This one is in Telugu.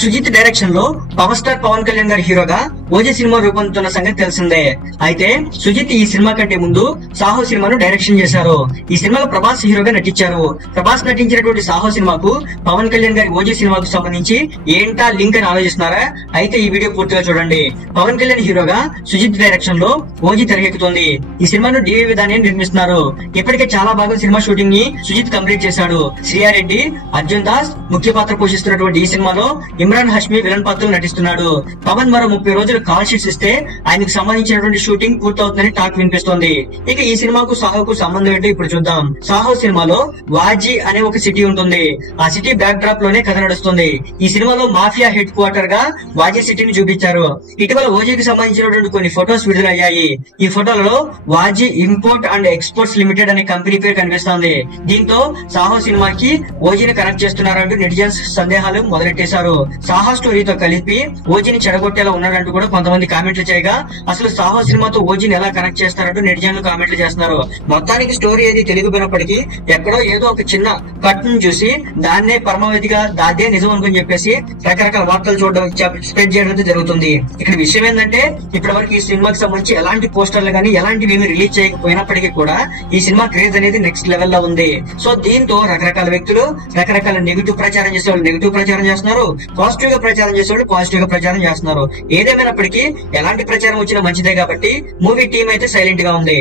సుజిత్ డైరెక్షన్ లో పవర్ స్టార్ పవన్ కళ్యాణ్ గారి హీరోగా ఓజీ సినిమా రూపొందుతున్న సంగతి తెలిసిందే. అయితే సుజిత్ ఈ సినిమా కంటే ముందు సాహో సినిమాను డైరెక్షన్ చేశారు. ఈ సినిమాలో ప్రభాస్ హీరోగా నటించారు. ప్రభాస్ నటించినటువంటి సాహో సినిమాకు పవన్ కళ్యాణ్ గారి ఓజీ సినిమాకు సంబంధించి ఏంటా లింక్ అని ఆలోచిస్తున్నారా? అయితే ఈ వీడియో పూర్తిగా చూడండి. పవన్ కళ్యాణ్ హీరోగా సుజిత్ డైరెక్షన్ లో ఓజీ తెరకెక్కుతుంది. ఈ సినిమాను డివి విధానం నిర్మిస్తున్నారు. ఇప్పటికే చాలా భాగం సినిమా షూటింగ్ ని సుజిత్ కంప్లీట్ చేశాడు. శ్రీయారెడ్డి, అర్జున్ దాస్ ముఖ్య పాత్ర పోషిస్తున్నటువంటి ఈ సినిమాలో ఇమ్రాన్ హష్మి విలన్ పాత్రలో నటిస్తున్నాడు. పవన్ మరో 30 రోజులు కాల్ షీట్స్ ఇస్తే ఆయనకు సంబంధించినటువంటి షూటింగ్ పూర్తవుతుందని టాక్ వినిపిస్తోంది. ఇక ఈ సినిమాకు సాహోకు సంబంధం ఏంటో ఇప్పుడు చూద్దాం. సాహో సినిమాలో వాజీ అనే ఒక సిటీ ఉంటుంది. ఆ సిటీ బ్యాక్ డ్రాప్ లోనే కథ నడుస్తుంది. ఈ సినిమాలో మాఫియా హెడ్ క్వార్టర్ గా వాజీ సిటీని చూపించారు. ఇటీవల ఓజీకి సంబంధించినటువంటి కొన్ని ఫొటోస్ విడుదలయ్యాయి. ఈ ఫోటోలలో వాజీ ఇంపోర్ట్ అండ్ ఎక్స్పోర్ట్స్ లిమిటెడ్ అనే కంపెనీ పేరు కనిపిస్తోంది. దీంతో సాహో సినిమాకి ఓజీని కనెక్ట్ చేస్తున్నారంటూ నెటిజన్స్ సందేహాలు మొదలెట్టేశారు. సాహో స్టోరీతో కలిపి ఓజీని చెడగొట్టేలా ఉన్నాడంటూ కూడా కొంతమంది కామెంట్లు చేయగా, అసలు సాహో సినిమాతో ఓజీని ఎలా కనెక్ట్ చేస్తారంటూ నెటిజన్లు కామెంట్లు చేస్తున్నారు. మొత్తానికి స్టోరీ ఏది తెలియకపోయినప్పటికీ ఎక్కడో ఏదో ఒక చిన్న కట్ ను చూసి దాన్నే పరమావధిగా దాదే నిజం అనుకుని చెప్పేసి రకరకాల వార్తలు చూడడం స్ప్రెడ్ చేయడం జరుగుతుంది. ఇక్కడ విషయం ఏంటంటే ఇప్పటి వరకు ఈ సినిమాకి సంబంధించి ఎలాంటి పోస్టర్లు గానీ ఎలాంటివి ఏమి రిలీజ్ చేయకపోయినప్పటికీ కూడా ఈ సినిమా క్రేజ్ అనేది నెక్స్ట్ లెవెల్ లో ఉంది. సో దీంతో రకరకాల వ్యక్తులు రకరకాల నెగిటివ్ ప్రచారం చేసేవాళ్ళు నెగిటివ్ ప్రచారం చేస్తున్నారు, పాజిటివ్ గా ప్రచారం చేసేవాళ్ళు పాజిటివ్ గా ప్రచారం చేస్తున్నారు. ఏదేమైనప్పటికీ ఎలాంటి ప్రచారం వచ్చినా మంచిదే కాబట్టి మూవీ టీం అయితే సైలెంట్ గా ఉంది.